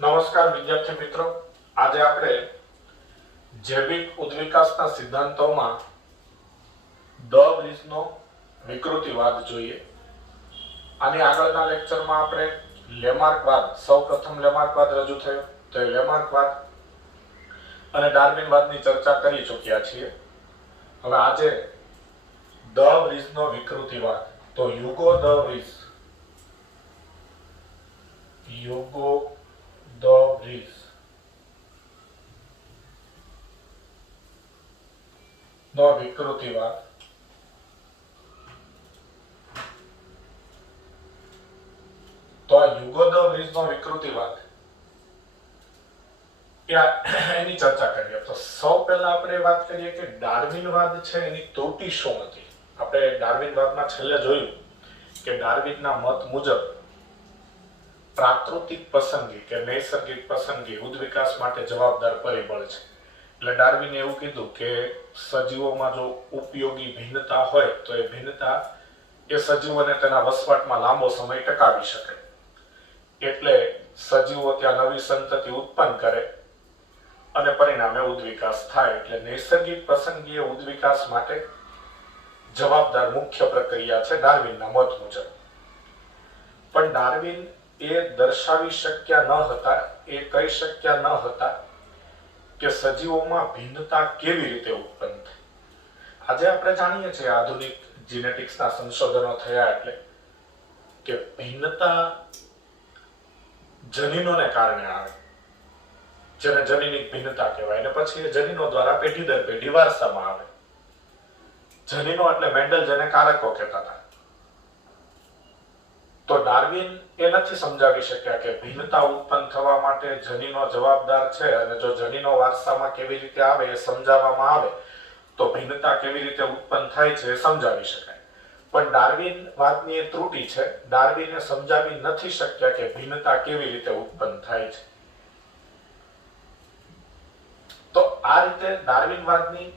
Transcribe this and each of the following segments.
નમસ્કાર વિદ્યાર્થી મિત્રો, આજે આપણે જૈવિક ઉદ્વિકાસના સિદ્ધાંતોમાં દ બ્રિજનો વિકૃતિવાદ જોઈએ. આની આગળના લેક્ચરમાં આપણે લેમાર્કવાદ, સૌપ્રથમ લેમાર્કવાદ રજૂ થયો તો એ લેમાર્કવાદ અને ડાર્વિનવાદની ચર્ચા કરી ચૂક્યા છીએ. હવે આજે દ બ્રિજનો વિકૃતિવાદ, તો યુગો દ બ્રિજ, યુગો દ બ્રિજ નો વિકૃતિવાદ. તો આ યુગો દ બ્રિજ નો વિકૃતિવાદ એની ચર્ચા કરીએ. તો સૌ પહેલા આપણે વાત કરીએ કે ડાર્વિનવાદ છે એની ત્રુટિ શું હતી. આપણે ડાર્વિનવાદમાં છેલ્લે જોયું કે ડાર્વિનના મત મુજબ પ્રાકૃતિક પસંદગી કે નૈસર્ગિક પસંદગી ઉદ્વિકાસ માટે જવાબદાર પરિબળ છે. એટલે ડાર્વિને એવું કીધું કે સજીવોમાં જો ઉપયોગી ભિન્નતા હોય તો એ ભિન્નતા એ સજીવોને તેના વસવાટમાં લાંબો સમય ટકાવી શકે. એટલે સજીવો ત્યાં નવી સંતતિ ઉત્પન્ન કરે અને પરિણામે ઉદ્વિકાસ થાય. એટલે નૈસર્ગિક પસંદગી એ ઉદ્વિકાસ માટે જવાબદાર મુખ્ય પ્રક્રિયા છે ડાર્વિનના મત મુજબ. પણ ડાર્વિન એ દર્શાવી શક્યા ન હતા, એ કહી શક્યા ન હતા કે સજીવોમાં ભિન્નતા કેવી રીતે ઉત્પન્ન થાય. આજે આપણે જાણીએ છીએ આધુનિક જીનેટિક્સના સંશોધનો થયા એટલે કે ભિન્નતા જનીનોને કારણે આવે, જેને જનીનિક ભિન્નતા કહેવાય, અને પછી એ જનીનો દ્વારા પેઢી દર પેઢી વારસામાં આવે. જનીનો એટલે મેન્ડલ જેને કારકો કહેતા હતા. તો ડાર્વિન એ નથી સમજાવી શક્યા કે ભિન્નતા ઉત્પન્ન થવા માટે જનીનો જવાબદાર છે, અને જો જનીનો વારસામાં કેવી રીતે આવે એ સમજાવવામાં આવે તો ભિન્નતા કેવી રીતે ઉત્પન્ન થાય છે એ સમજાવી શકાય. પણ ડાર્વિન વાતની એ ત્રુટિ છે. ડાર્વિને સમજાવી નથી શક્યા કે ભિન્નતા કેવી રીતે ઉત્પન્ન થાય છે. તો આ રીતે ડાર્વિનવાદની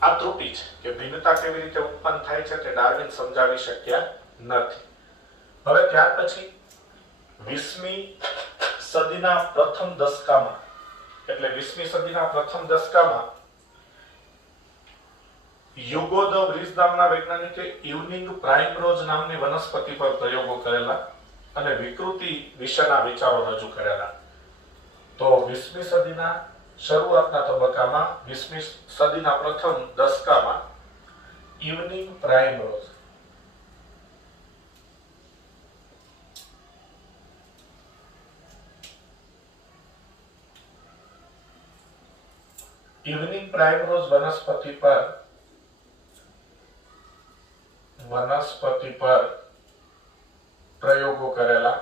આ ત્રુટિ છે કે ભિન્નતા કેવી રીતે ઉત્પન્ન થાય છે તે ડાર્વિન સમજાવી શક્યા નથી. હવે ત્યાર પછી 20મી સદીના પ્રથમ દશકામાં, એટલે 20મી સદીના પ્રથમ દશકામાં યુગો દ બ્રિજ નામના વૈજ્ઞાનિકે ઇવનિંગ પ્રાઇમરોઝ નામની વનસ્પતિ પર પ્રયોગો કરેલા અને વિકૃતિ વિશેના વિચારો રજૂ કરેલા. તો 20મી સદીના શરૂઆતના તબક્કામાં, 20મી સદીના પ્રથમ દશકામાં ઇવનિંગ પ્રાઇમરોઝ ઇવનિંગ પ્રાઇમરોઝ વનસ્પતિ પર પ્રયોગો કરેલા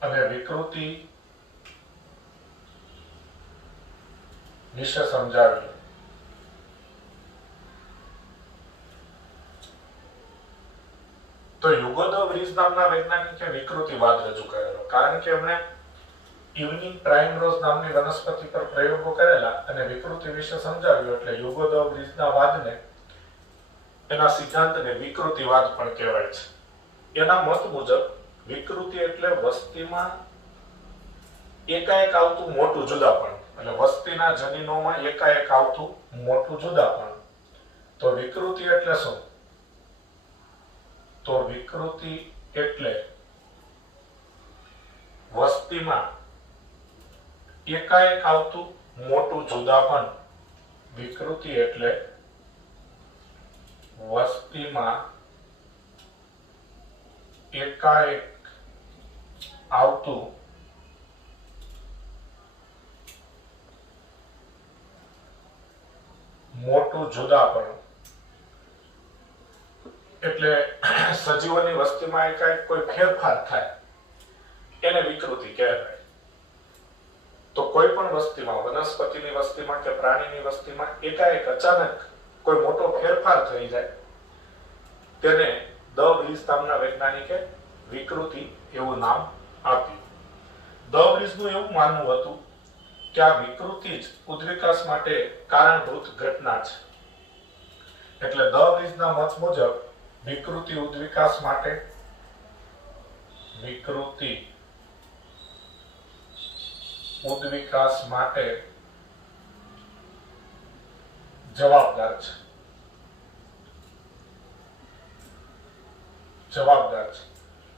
અને વિકૃતિ વિશે સમજાવ્યું. તો યુગો દ બ્રિજ નામના વૈજ્ઞાનિકે વિકૃતિવાદ રજૂ કરેલો, કારણ કે એમણે ઇવનિંગ પ્રાઇમરોઝ નામની વનસ્પતિ પર પ્રયોગો કરેલા અને વિકૃતિ વિશે સમજાવ્યું. એટલે યુગો દ બ્રિજના વાદને, એના સિદ્ધાંતને વિકૃતિવાદ પણ કહેવાય છે. એના મત મુજબ વિકૃતિ એટલે વસ્તીમાં એકાએક આવતું મોટું જુદાપણ, એટલે વસ્તીના જનીનોમાં એકાએક આવતું મોટું જુદાપણ. તો વિકૃતિ એટલે શું? તો વિકૃતિ એટલે વસ્તીમાં એકાએક આવતું મોટું જુદાપણ. વિકૃતિ એટલે વસ્તીમાં એકાએક આવતું મોટું જુદાપણ. એટલે સજીવોની વસ્તીમાં એકાએક કોઈ ફેરફાર થાય એને વિકૃતિ કહેવાય. તો કોઈ પણ વસ્તીમાં, વનસ્પતિની વસ્તીમાં કે પ્રાણીની વસ્તીમાં એકાએક અચાનક કોઈ મોટો ફેરફાર થઈ જાય તેને દ બ્રિજ નામના વૈજ્ઞાનિકે વિકૃતિ એવું નામ આપ્યું. દ બ્રિજનું એવું માનવું હતું કે આ વિકૃતિ જ ઉદ્વિકાસ માટે કારણભૂત ઘટના છે. એટલે દ બ્રિજના મત મુજબ વિકૃતિ ઉદ્વિકાસ માટે વિકૃતિ ઉદ્વિકાસ માટે જવાબદાર છે.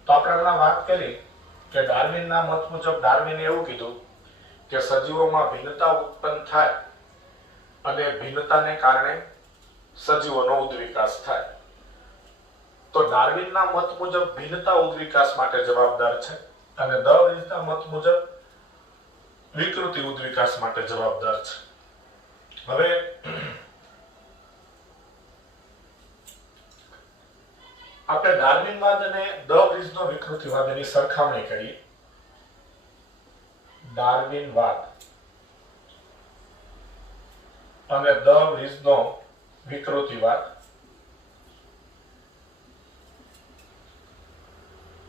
તો આપણે હમણાં વાત કરી કે ડાર્વિનના મત મુજબ ડાર્વિને એવું કીધું કે સજીવોમાં ભિન્નતા ઉત્પન્ન થાય અને ભિન્નતાને કારણે સજીવોનો ઉદ્વિકાસ થાય. તો ડાર્વિનના મત મુજબ ભિન્નતા ઉદ્વિકાસ માટે જવાબદાર છે અને દ વ્રીઝના મત મુજબ વિકૃતિ ઉદ્વિકાસ માટે જવાબદાર છે. હવે આપણે ડાર્વિનવાદ અને દ વ્રીઝનો વિકૃતિવાદની સરખામણી કરીએ. ડાર્વિનવાદ અને દ વ્રીઝનો વિકૃતિવાદ.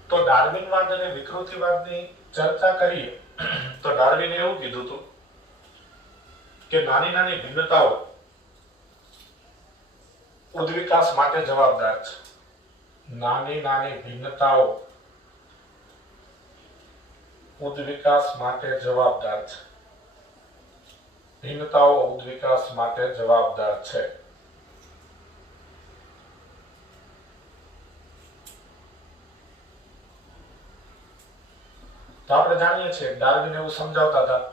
તો ડાર્વિનવાદ અને વિકૃતિવાદની ચર્ચા કરીએ તો ડાર્વિને એવું કીધું હતું કે નાની નાની ભિન્નતાઓ ઉદ્વિકાસ માટે જવાબદાર છે. નાની નાની ભિન્નતાઓ ઉદ્વિકાસ માટે જવાબદાર છે. ભિન્નતાઓ ઉદ્વિકાસ માટે જવાબદાર છે. તો આપણે જાણીએ છીએ ડાર્વિન એવું સમજાવતા હતા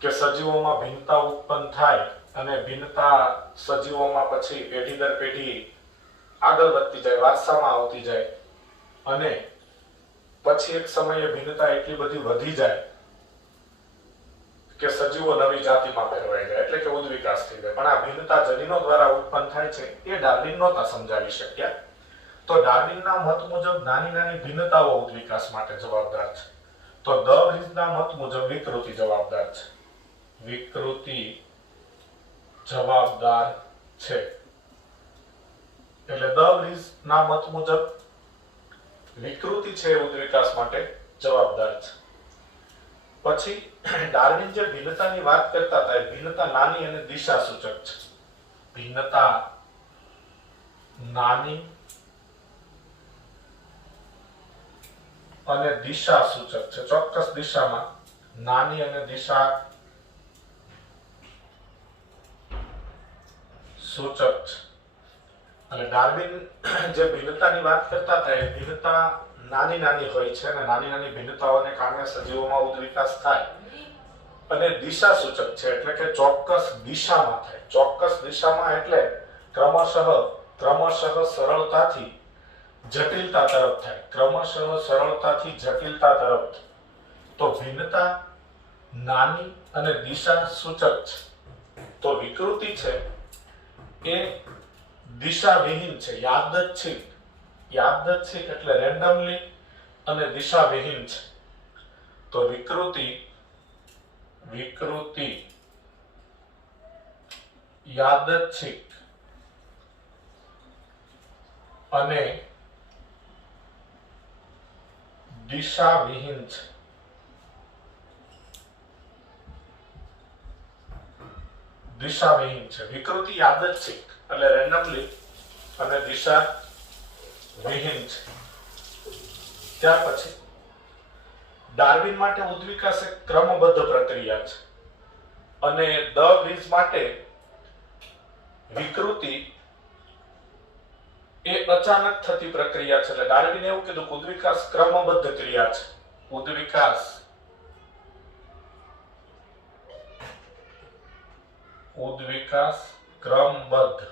કે સજીવોમાં ભિન્નતા ઉત્પન્ન થાય અને ભિન્નતા સજીવોમાં પછી પેઢી દર પેઢી આગળ વધતી જાય, વારસામાં આવતી જાય અને પછી એક સમયે ભિન્નતા એટલી બધી વધી જાય કે સજીવો નવી જાતિમાં ફેરવાઈ જાય, એટલે કે ઉદ્વિકાસ થઈ જાય. પણ આ ભિન્નતા જનીનો દ્વારા ઉત્પન્ન થાય છે એ ડાર્વિન નહોતા સમજાવી શક્યા. તો ડાર્વિનના મત મુજબ નાની નાની ભિન્નતાઓ ઉદ્વિકાસ માટે જવાબદાર છે. તો દ વ્રીઝના મત મુજબ વિકૃતિ જવાબદાર છે. વિકૃતિ જવાબદાર છે. એટલે દ વ્રીઝના મત મુજબ વિકૃતિ છે ઉદ્વિકાસ માટે જવાબદાર છે. પછી ડાર્વિન જે ભિન્નતાની વાત કરતા હતા એ ભિન્નતા નાની અને દિશા સૂચક છે. ભિન્નતા નાની અને દિશા સૂચક છે. ચોક્કસ દિશામાં નાની અને દિશા સૂચક છે. અને ડાર્વિન જે ભિન્નતાની વાત કરતા હતા એ ભિન્નતા નાની નાની હોય છે અને નાની નાની ભિન્નતાઓને કારણે સજીવોમાં ઉદ્વિકાસ થાય અને દિશા સૂચક છે, એટલે કે ચોક્કસ દિશામાં થાય. ચોક્કસ દિશામાં એટલે ક્રમશઃ સરળતાથી જટિલતા તરફ થાય. ક્રમશઃ સરળતાથી જટિલતા તરફ. તો ભિન્નતા નાની અને દિશા સૂચક છે. તો વિકૃતિ છે એ દિશાવિહીન છે, યાદચ્છિક એટલે રેન્ડમલી અને દિશાવિહીન છે. તો વિકૃતિ યાદચ્છિક અને દિશાવિહીન છે. વિકૃતિ યાદચ્છિક એટલે રેન્ડમલી અને દિશાવિહીન છે. ત્યાર પછી ડાર્વિન માટે ઉદ્વિકાસ એક ક્રમબદ્ધ પ્રક્રિયા છે અને દ વ્રીઝ માટે વિકૃતિ એ અચાનક થતી પ્રક્રિયા છે. એટલે ડાર્વિને એવું કીધું કે ઉદ્વિકાસ ક્રમબદ્ધ ક્રિયા છે. ઉદ્વિકાસ ક્રમબદ્ધ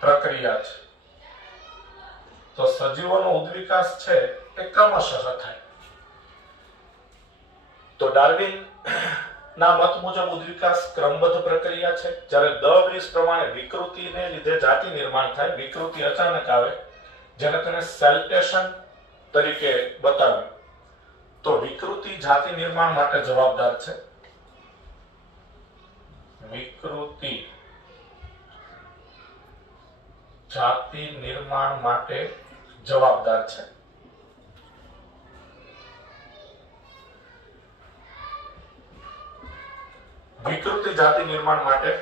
પ્રક્રિયા છે. તો સજીવોનો ઉદ્વિકાસ છે એ ક્રમશઃ થાય. તો ડાર્વિન ના મત મુજબ ઉદ્વિકાસ ક્રમબદ્ધ પ્રક્રિયા છે, જ્યારે દ વ્રીઝ પ્રમાણે વિકૃતિને લીધે જાતિ નિર્માણ થાય. વિકૃતિ અચાનક આવે, જેને તેને સેલ્ટેશન તરીકે બતાવ્યું. તો વિકૃતિ જાતિ નિર્માણ માટે જવાબદાર છે. વિકૃતિ જાતિ નિર્માણ માટે જવાબદાર છે. વિકૃતિ જાતિ નિર્માણ માટે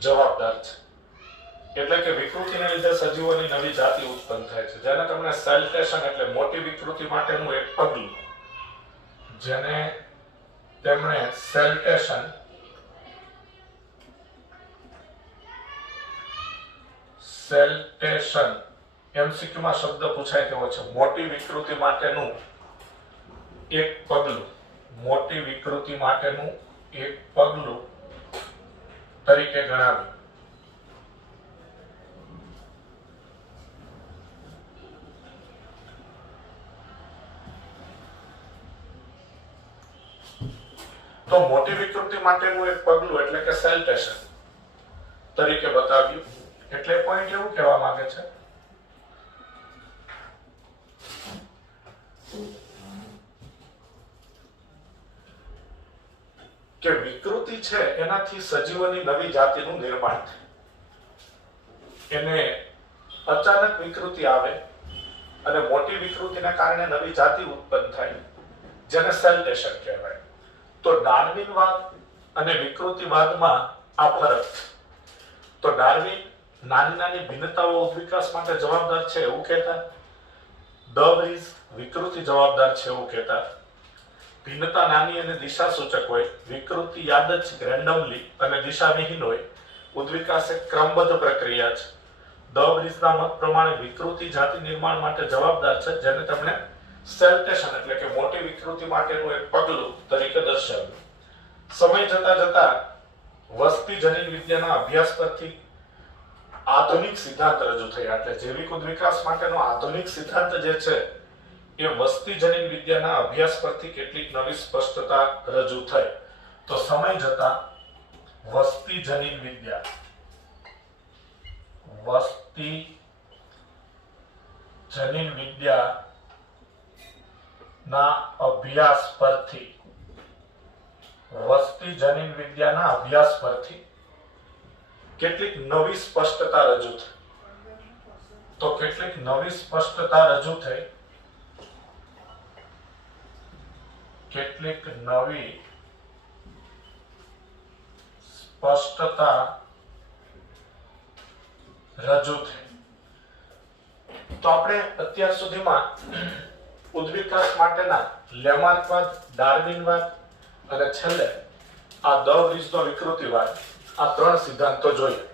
જવાબદાર છે. એટલે કે વિકૃતિને લીધે સજીવોની નવી જાતિ ઉત્પન્ન થાય છે, જેને તમને સેલ્ટેશન એટલે મોટી વિકૃતિ માટેનું એક પગલું, જેને તેમણે સેલ્ટેશન MCQ માં શબ્દ પૂછાય તેવો છે, મોટી વિકૃતિ માટેનું એક પગલું, મોટી વિકૃતિ માટેનું એક પગલું તરીકે ગણાવ્યું. તો મોટી વિકૃતિ માટેનું એક પગલું એટલે કે સેલ્ટેશન તરીકે બતાવ્યું. એટલે પોઈન્ટ એવું કહેવા માંગે છે કે વિકૃતિ છે એનાથી સજીવોની નવી જાતિનું નિર્માણ થાય. એને અચાનક વિકૃતિ આવે અને મોટી વિકૃતિના કારણે નવી જાતિ ઉત્પન્ન થાય, જેને સેલ્ટેશન કહેવાય. તો ડાર્વિનવાદ અને વિકૃતિવાદમાં આ ફરક છે. તો ડાર્વિન નાની નાની ભિન્નતાઓ ઉદ્વિકાસ માટે જવાબદાર છે એવું કહેતા, ડ વ્રીઝ વિકૃતિ જવાબદાર છે એવું કહેતા. ભિન્નતા નાની અને દિશા સૂચક હોય, વિકૃતિ યાદચ્છિક રેન્ડમલી અને દિશાવિહીન હોય, ઉદ્વિકાસ એક ક્રમબદ્ધ પ્રક્રિયા છે. ડ વ્રીઝના મત પ્રમાણે વિકૃતિ જાતિ નિર્માણ માટે જવાબદાર છે, જેને તેમણે સેલ્ટેશન એટલે કે મોટી વિકૃતિ માટેનું એક પગલું તરીકે દર્શાવ્યું. સમય જતા જતા વસ્તી જનીન વિદ્યાના અભ્યાસ પરથી આધુનિક સિદ્ધાંત રજૂ થયા. એટલે જૈવિક ઉદ્વિકાસ માટેનો આધુનિક સિદ્ધાંત જે છે એ વસ્તી જનીન વિદ્યાના અભ્યાસ પરથી કેટલીક નવી સ્પષ્ટતા રજૂ થઈ. તો સમય જતા વસ્તી જનીન વિદ્યા, વસ્તી જનીન વિદ્યા ના અભ્યાસ પરથી, વસ્તી જનીન વિદ્યાના અભ્યાસ પરથી કેટલીક નવી સ્પષ્ટતા રજૂ થઈ. તો કેટલીક નવી સ્પષ્ટતા રજૂ થઈ, કેટલીક નવી સ્પષ્ટતા રજૂ થઈ. તો આપણે અત્યાર સુધીમાં ઉદ્વિકાસ માટેના લેમાર્કવાદ, ડાર્વિનવાદ અને છેલ્લે આ ડ વ્રીઝનો વિકૃતિવાદ, આ ત્રણ સિદ્ધાંતો જોઈએ.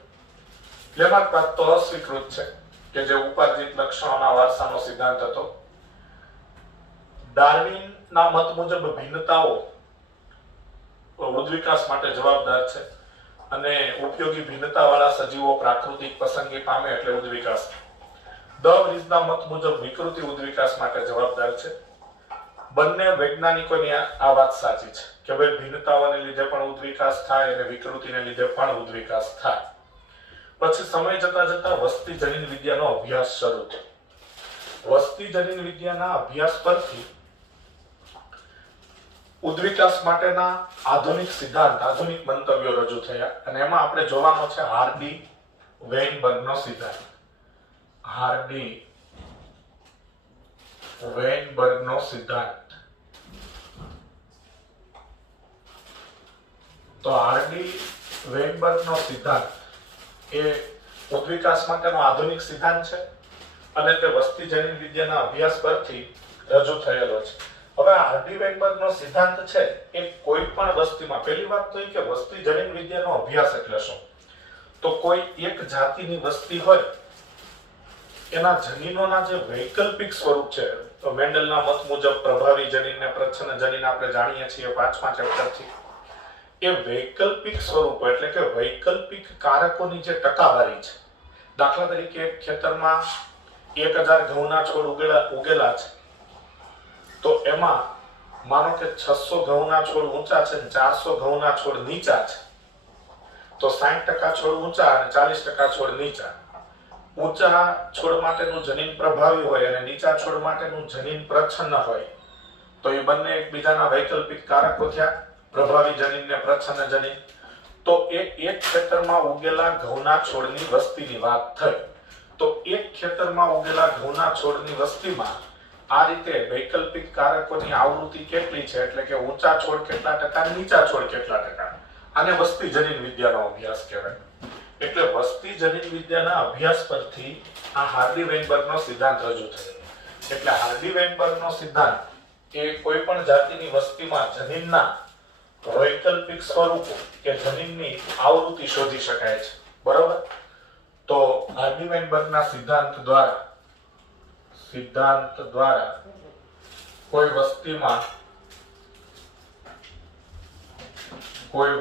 લેમાર્કવાદ તો અસ્વીકૃત છે કે જે ઉપાર્જિત લક્ષણોના વારસાનો સિદ્ધાંત હતો. ડાર્વિનના મત મુજબ ભિન્નતાઓ ઉદ્વિકાસ માટે જવાબદાર છે અને ઉપયોગી ભિન્નતાવાળા સજીવો પ્રાકૃતિક પસંદગી પામે એટલે ઉદ્વિકાસ. ડ વ્રીઝના મત મુજબ વિકૃતિ ઉદ્વિકાસ માટે જવાબદાર છે. બંને વૈજ્ઞાનિકોની આ વાત સાચી છે કે ભાઈ ભિન્નતાઓને લીધે પણ ઉદ્વિકાસ થાય અને વિકૃતિને લીધે પણ ઉદ્વિકાસ થાય. પછી સમય જતા જતા વસ્તી જનીન વિદ્યાનો અભ્યાસ શરૂ થયો. વસ્તી જનીન વિદ્યાના અભ્યાસ પરથી ઉદ્વિકાસ માટેના આધુનિક સિદ્ધાંત, આધુનિક મંતવ્યો રજૂ થયા અને એમાં આપણે જોવાનો છે હાર્ડી વેઇનબર્ગનો સિદ્ધાંત. હાર્ડી વેઇનબર્ગનો સિદ્ધાંત. તો હાર્ડી વેઇનબર્ગનો સિદ્ધાંત એ ઉદ્વિકાસ માટેનો આધુનિક સિદ્ધાંત છે અને તે વસ્તી જનીન વિદ્યાના અભ્યાસ પરથી રજૂ થયેલો છે. હવે હાર્ડી વેઇનબર્ગનો સિદ્ધાંત છે એ કોઈ પણ વસ્તીમાં, પહેલી વાત તો એ કે વસ્તી જનીન વિદ્યાનો અભ્યાસ એટલે શું? તો કોઈ એક જાતિની વસ્તી હોય એના જનીનોના જે વૈકલ્પિક સ્વરૂપ છે, તો મેન્ડલના મત મુજબ પ્રભાવી જનીન ને પ્રચ્છન્ન જનીન આપણે જાણીએ છીએ 5મા ચેપ્ટરથી. એ વૈકલ્પિક સ્વરૂપો એટલે કે વૈકલ્પિક કારકોની જે ટકાવારી છે, દાખલા તરીકે એક ખેતરમાં 1000 ઘઉંના છોડ ઉગેલા છે, તો એમાં માનો કે 600 ઘઉંના છોડ ઊંચા છે અને 400 ઘઉંના છોડ નીચા છે, તો 60% છોડ ઊંચા અને 40% છોડ નીચા. ઊંચા છોડ માટેનું જનીન પ્રભાવી હોય અને નીચા છોડ માટેનું જનીન પ્રચ્છન્ન હોય, તો એ બંને એકબીજાના વૈકલ્પિક કારકો થયા, પ્રભાવી જનીન ને પ્રચ્છન્ન જનીન. તો એક ખેતરમાં ઉગેલા ઘઉંના છોડની વસ્તીની વાત થઈ. તો એક ખેતરમાં ઉગેલા ઘઉંના છોડની વસ્તીમાં આ રીતે વૈકલ્પિક કારકોની આવૃત્તિ કેટલી છે, એટલે કે ઊંચા છોડ કેટલા ટકા, નીચા છોડ કેટલા ટકા. આને વસ્તી જનીન વિદ્યાનો અભ્યાસ કહેવાય. એટલે વસ્તી જનીન વિદ્યાના અભ્યાસ પરથી આ હાર્ડી વેઇનબર્ગનો સિદ્ધાંત રજૂ થયો. એટલે હાર્ડી વેઇનબર્ગનો સિદ્ધાંત એ કોઈ પણ જાતિની વસ્તીમાં જનીનના વૈકલ્પિક સ્વરૂપો કે જનીનની આવૃત્તિ શોધી શકાય છે. બરાબર? તો હાર્ડી વેઇનબર્ગના સિદ્ધાંત દ્વારા કોઈ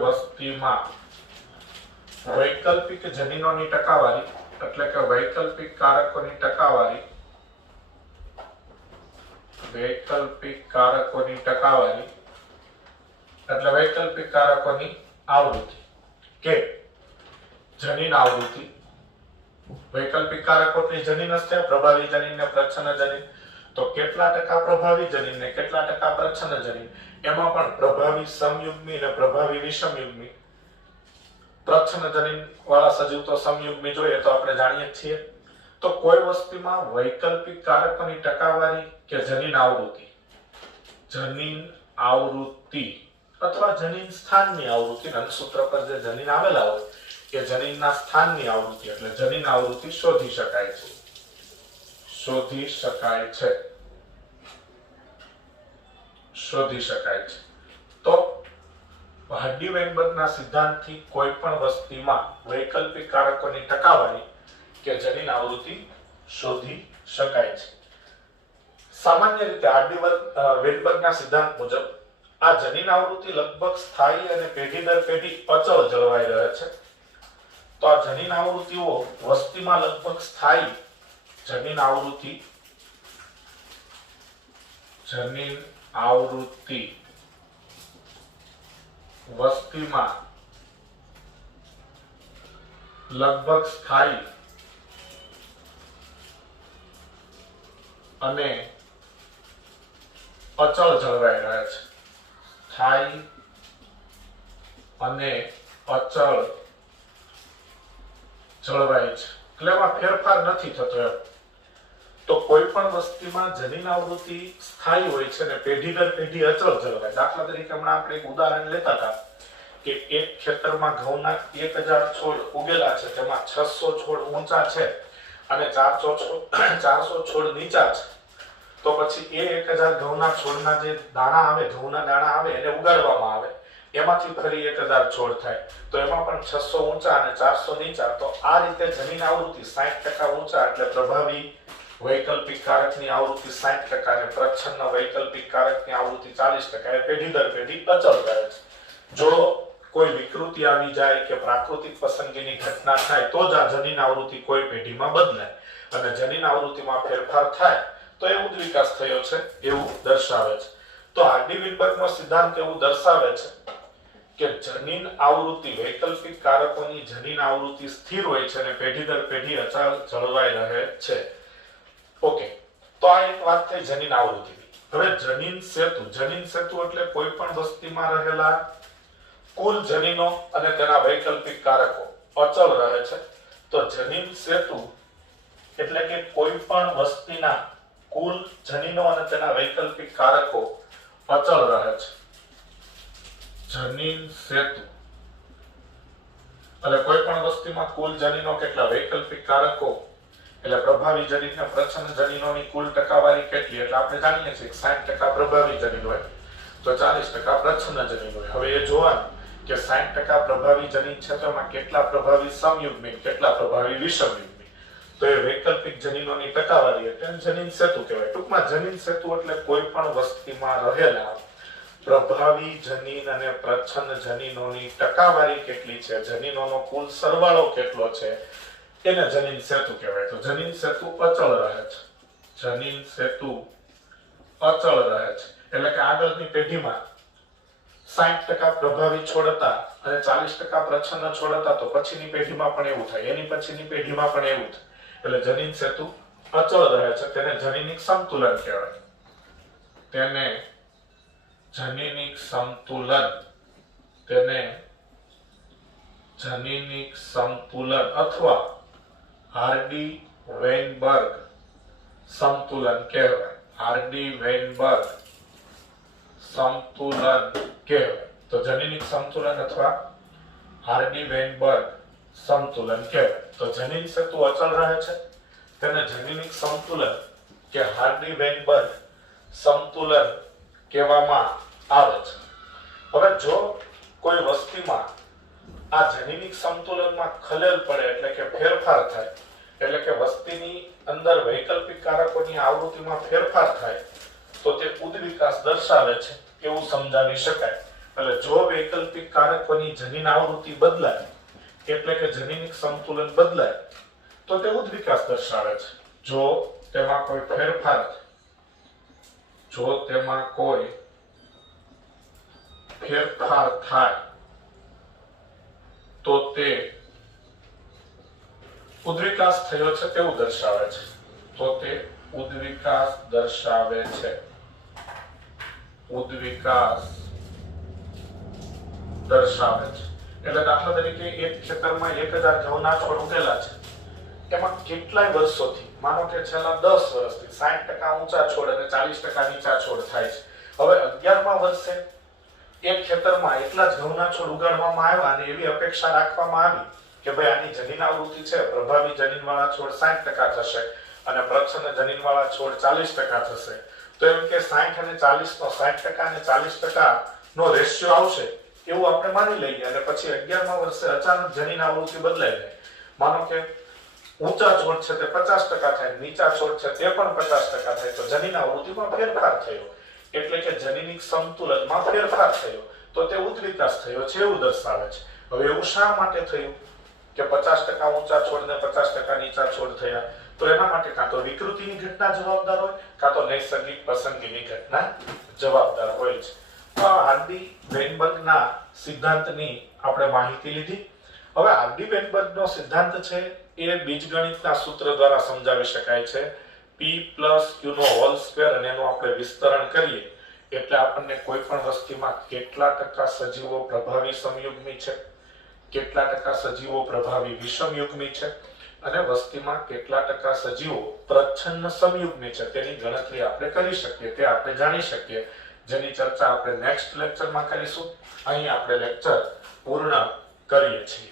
વસ્તીમાં વૈકલ્પિક જનીનોની ટકાવારી એટલે કે વૈકલ્પિક કારકોની ટકાવારી એટલે વૈકલ્પિક કારકોની આવૃત્તિ કે જનીન આવૃત્તિ. વૈકલ્પિક કારકો એટલે જનીન જ છે, પ્રભાવી જનીન ને પ્રચ્છન્ન જનીન. તો કેટલા ટકા પ્રભાવી જનીન ને કેટલા ટકા પ્રચ્છન્ન જનીન, એમાં પણ પ્રભાવી સમયુગ્મી અને પ્રભાવી વિષમયુગ્મી. પ્રચ્છન્ન જનીન વાળા સજીવ તો સમયુગ્મી જોઈએ તો આપણે જાણીએ છીએ. તો કોઈ વસ્તીમાં વૈકલ્પિક કારકોની ટકાવારી કે જનીન આવૃત્તિ અથવા જનીન સ્થાનની આવૃત્તિ, અંશસૂત્ર પર જે જનીન આવેલા હોય એ જનીનના સ્થાનની આવૃત્તિ એટલે જનીન આવૃત્તિ શોધી શકાય છે. તો હાર્ડી વેઇનબર્ગના સિદ્ધાંતથી કોઈ પણ વસ્તીમાં વૈકલ્પિક કારકોની ટકાવારી કે જનીન આવૃત્તિ શોધી શકાય છે. સામાન્ય રીતે હાર્ડી વેઇનબર્ગના સિદ્ધાંત મુજબ આ જનીન આવૃત્તિ લગભગ સ્થાયી અને પેઢી દર પેઢી અચળ જળવાઈ રહે છે. તો આ જનીન આવૃત્તિઓ વસ્તીમાં લગભગ સ્થાયી જનીન આવૃત્તિ વસ્તીમાં લગભગ સ્થાયી અને અચળ જળવાઈ રહે છે. સ્થાયી અને અચળ જળવાય છે એટલે એમાં ફેરફાર નથી થતો એમ. તો કોઈ પણ વસ્તીમાં જનીન આવૃત્તિ સ્થાયી હોય છે અને પેઢી દર પેઢી અચળ જળવાય. દાખલા તરીકે હમણાં આપણે એક ઉદાહરણ લેતા હતા કે એક ખેતરમાં ઘઉંના 1000 છોડ ઉગેલા છે, તેમાં 600 છોડ ઊંચા છે અને 400 છોડ નીચા છે. તો પછી એ 1000 ઘઉંના છોડના જે ઘઉંના દાણા આવે એને ઉગાડવામાં આવે, એમાંથી ફરી 1000 છોડ થાય. તો એમાં પણ 600 ઊંચા અને 400 નીચા. તો આ રીતે જનીન આવૃત્તિ 60% ઊંચા એટલે પ્રભાવી વૈકલ્પિક કારકની આવૃત્તિ 60% અને પ્રચ્છન્ન વૈકલ્પિક કારકની આવૃત્તિ 40% એ પેઢી દર પેઢી અચળ રહે છે. જો કોઈ વિકૃતિ આવી જાય કે પ્રાકૃતિક પસંદગીની ઘટના થાય તો જ આ જનીન આવૃત્તિ કોઈ પેઢીમાં બદલાય અને જનીન આવૃત્તિમાં ફેરફાર થાય તો એ ઉદ્વિકાસ થયો છે એવું દર્શાવે છે. તો હાર્ડી વેઇનબર્ગનો સિદ્ધાંત એવું દર્શાવે છે કે જનીન આવૃત્તિ વૈકલ્પિક કારકોની જનીન આવૃત્તિ સ્થિર હોય છે અને પેઢી દર પેઢી અચળ જળવાઈ રહે છે. ઓકે, તો આ એક વાત થઈ જનીન આવૃત્તિની. હવે જનીન સેતુ એટલે કોઈ પણ વસ્તીમાં રહેલા કુલ જનીનો અને તેના વૈકલ્પિક કારકો અચળ રહે છે. તો જનીન સેતુ એટલે કે કોઈ પણ વસ્તીના કુલ જનીનો અને તેના વૈકલ્પિક કારકો અચળ રહે છે. જનીન સેતુ એટલે કોઈ પણ વસ્તીમાં કુલ જનીનો કેટલા, વૈકલ્પિક કારકો એટલે પ્રભાવી જનીન અને પ્રચ્છન્ન જનીનોની કુલ ટકાવારી કેટલી, એટલે આપણે જાણીએ છીએ 60% પ્રભાવી જનીન હોય તો 40% પ્રચ્છન્ન જનીન હોય. હવે એ જોવાનું કે 60% પ્રભાવી જનીન છે તો એમાં કેટલા પ્રભાવી સમયુગ્મી, કેટલા પ્રભાવી વિષમયુગ્મી. તો એ વૈકલ્પિક જનીનોની ટકાવારી એટલે જનીન સેતુ કહેવાય. ટૂંકમાં જનીન સેતુ એટલે કોઈ પણ વસ્તીમાં રહેલા પ્રભાવી જનીન અને પ્રચ્છન્ન જનીનોની ટકાવારી કેટલી છે, જનીનોનો કુલ સરવાળો કેટલો છે, એને જનીન સેતુ કહેવાય. તો જનીન સેતુ અચળ રહે છે. જનીન સેતુ અચળ રહે છે એટલે કે આગળની પેઢીમાં 60% પ્રભાવી છોડ હતા અને 40% પ્રચ્છન્ન છોડ હતા તો પછીની પેઢીમાં પણ એવું થાય, એની પછીની પેઢીમાં પણ એવું થાય. એટલે જનીન સેતુ અચળ રહે છે. તેને જનીનિક સંતુલન કહેવાય. તેને જનીનિક સંતુલન અથવા હાર્ડી વેઇનબર્ગ સંતુલન કહેવાય. હાર્ડી વેઇનબર્ગ સંતુલન કહેવાય. તો જનીનિક સંતુલન અથવા હાર્ડી વેઇનબર્ગ સમતુલન કહેવાય. તો જનીન સેતુ અચળ રહે છે તેને જનીનિક સમતુલન કે હાર્ડી-વેઇનબર્ગ સમતુલન કહેવામાં આવે છે. હવે જો કોઈ વસ્તીમાં આ જનીનિક સમતુલનમાં ખલેલ પડે એટલે કે ફેરફાર થાય, એટલે કે વસ્તીની અંદર વૈકલ્પિક કારકોની આવૃત્તિમાં ફેરફાર થાય તો તે ઉદ્વિકાસ દર્શાવે છે એવું સમજાવી શકાય. એટલે જો વૈકલ્પિક કારકોની જનીન આવૃત્તિ બદલાય એટલે કે જનીનિક સમતુલન બદલાય તો તે ઉદ્વિકાસ દર્શાવે છે. જો તેમાં કોઈ ફેરફાર થાય તો તે ઉદ્વિકાસ થયો છે તેવું દર્શાવે છે. તો તે ઉદ્વિકાસ દર્શાવે છે. ઉદ્વિકાસ દર્શાવે છે. એટલે દાખલા તરીકે એક ખેતરમાં 1000 ઘઉંના છોડ ઉગેલા છે. એમાં કેટલાય વર્ષોથી, માનો કે છેલ્લા 10 વર્ષથી 60% ઊંચા છોડ અને 40% નીચા છોડ થાય છે. હવે 11મા વર્ષે એક ખેતરમાં એટલા જ ઘઉંના છોડ ઉગાડવામાં આવ્યા અને એવી અપેક્ષા રાખવામાં આવી કે ભાઈ આની જનીન આવૃત્તિ છે, પ્રભાવી જનીનવાળા છોડ 60% થશે અને પ્રચ્છન્ન જનીનવાળા છોડ 40% થશે. તો એમ કે 60 અને 40 નો 60% અને 40% નો રેશિયો આવશે એવું આપણે માની લઈએ અને પછી 11મા વર્ષે અચાનક જનીન આવૃત્તિ બદલાઈ જાય. માનો કે ઊંચા છોડ છે તે 50% થાય, નીચા છોડ છે તે પણ 50% થાય, તો જનીન આવૃત્તિમાં ફેરફાર થયો એટલે કે જનીનિક સમતુલનમાં ફેરફાર થયો તો તે ઉદ્વિકાસ થયો છે એવું દર્શાવે છે. હવે એવું શા માટે થયું કે 50% ઊંચા છોડ ને 50% નીચા છોડ થયા? તો એના માટે કાં તો વિકૃતિની ઘટના જવાબદાર હોય કાં તો નૈસર્ગિક પસંદગીની ઘટના જવાબદાર હોય છે. હાર્ડી-વેઇનબર્ગના સિદ્ધાંતની આપણે માહિતી લીધી. હવે હાર્ડી-વેઇનબર્ગનો સિદ્ધાંત છે એ બીજગણિતના સૂત્ર દ્વારા સમજાવી શકાય છે. p + q નો હોલ સ્ક્વેર અને એનું આપણે વિસ્તરણ કરીએ એટલે આપણને કોઈ પણ વસ્તુમાં કેટલા ટકા સજીવો પ્રભાવી સમયુગ્મી છે, કેટલા ટકા સજીવો પ્રભાવી વિષમયુગ્મી છે અને વસ્તીમાં કેટલા ટકા સજીવો પ્રચ્છન્ન સમયુગ્મી છે તેની ગણતરી આપણે કરી શકીએ, તે આપણે જાણી શકીએ, જેની ચર્ચા આપણે નેક્સ્ટ લેક્ચરમાં કરીશું. અહીં આપણે લેક્ચર પૂર્ણ કરીએ છીએ.